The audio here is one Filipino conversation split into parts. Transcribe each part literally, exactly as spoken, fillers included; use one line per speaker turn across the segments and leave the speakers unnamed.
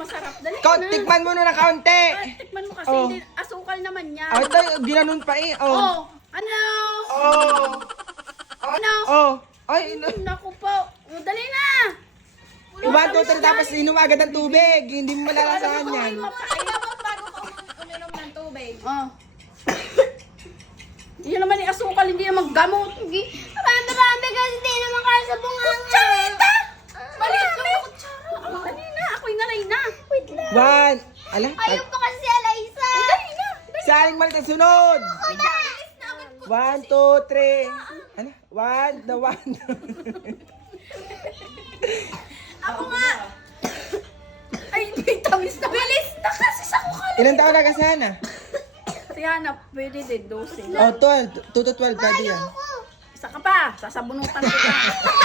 masarap. Dali
Kaun,
na.
tikman mo na ng kaunti.
Ay, tikman mo kasi
Oh.
hindi, asukal naman yan.
Ay, tayo, ginanon pa eh.
Oh.
Oh.
Ano?
Oh.
Ano?
Oh. Ay, ino.
Naku po. Oh, dali na.
One, two, three, tapos inom agad ng tubig. Hindi mo malalasahan yan.
Bago ka uminom ng tubig.
Oh. Yan naman yung asukal, hindi naman gamot.
Marami kasi di naman kaya sa bunganga.
Kutsarita! Maliit lang yung kutsara. Oh, dali na, ako'y nalay na.
Wait lang.
One. Ala,
Ayaw pa kasi si Alaysa.
Dali na.
sa aling malit ang sunod. One, two, three. Ano? One, the one.
Ako nga.
Ay, vitamis na. Bilis na kasi sa kukal.
Ilan taon na kasi Hana?
Tiana, pwede din, dose.
Oh, twelve. two to twelve, pwede yan.
Isa ka pa, sasabunutan ko ka.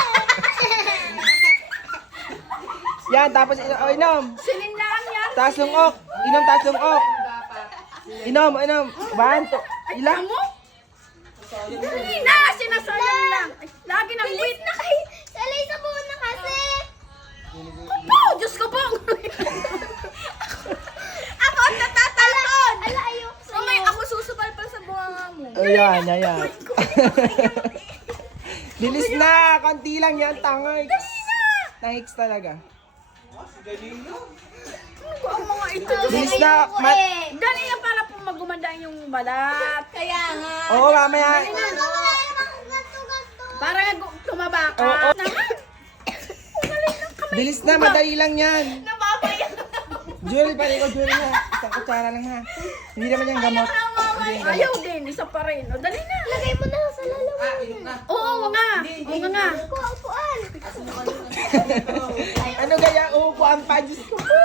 Yan, tapos inom. Oh, inom.
Silin lang yan.
Taas ng ok. Inom, taas ng ok. Inom, inom. One, two.
Ay,
Ilan?
mo? Dali na, sinasayang lang. Ay, lagi nang wait na
Kay, si Alaysa po na kasi.
po. Diyos ko po. Ako ang natatalon.
Ala, ayaw.
Mamay, ako susupal pa sa bunganga mo.
Ayan, ayan. Bilis na. Konti lang yan. Tangay. Tangix talaga.
Ano ba ang mga ito?
Bilis na. Mat
Dali na para po magumanda yung balat.
Kaya nga.
Oo, mamaya.
Ano ba wala namang ganto-ganto?
Para gu- tumaba ka.
Oo.
Naman.
Bilis na. Madali lang yan.
Nababayan.
Jewel, pali ko, Jewel na. Isang kutsara lang ha. Hindi naman yung gamot. Hindi yung gamot.
Ayaw din, isa pa rin. O, dali na.
Lagay mo na sa lalawan.
Oo, oo nga. Oo nga nga.
Kuha upuan.
Ano kaya uupuan pa? Diyos ko po.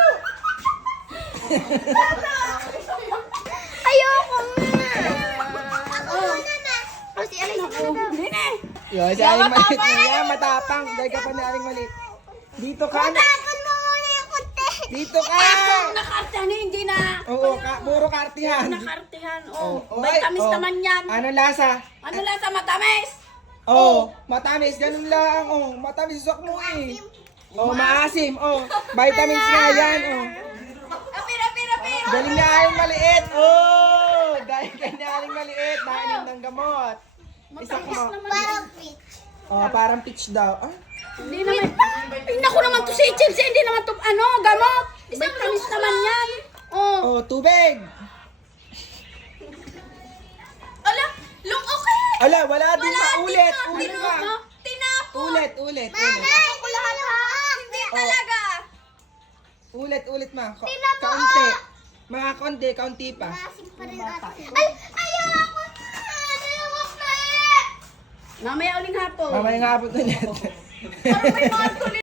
Ayoko nga. Ako muna na. O si Alaysa na daw.
Dali na.
Yun, si Aling Malit na yan. Matapang. Dahil ka pa ni Aling Malit. Dito ka.
Tapon mo muna yung kunti.
Dito ka.
Nakartihan eh, hindi na.
Oo, ka, puro kartihan.
Nakartihan. Oh,
Oh,
vitamis
oh.
naman yan.
Ano lasa?
Ano lang sa matamis?
Oh, matamis. Ganun lang. Oh, matamis. Sok mo eh. Oh, maasim. Oh, vitamins nga yan. Oh.
Apir, apir, apir.
Galing na Aling Maliit. Oh, dahil kay na Aling Maliit. Nainom ng gamot. Isa
Matamis
mo.
naman.
Parang peach.
Oh, parang peach daw. Ah,
Hindi naman. Ay, naku naman to si Chips. Hindi naman to, ano, gamot. Vitamis naman yan. Oh.
oh, tubig.
Ala, long okay.
Ala, wala din maulit. Ulit
Ano,
ka.
no?
Tinapo.
Ulit, ulit, ulit.
Ay, ko lahat ha. Hindi
Oh.
talaga.
Ulit, ulit ma. Ka
Tinapo,
kaunti. Mga konti, kaunti pa.
Masim pa rin ate. Ay, ayoko na. Ayoko na.
Mamaya uling hapon.
Mamaya nga po ulit.
Parang may mga tuloy.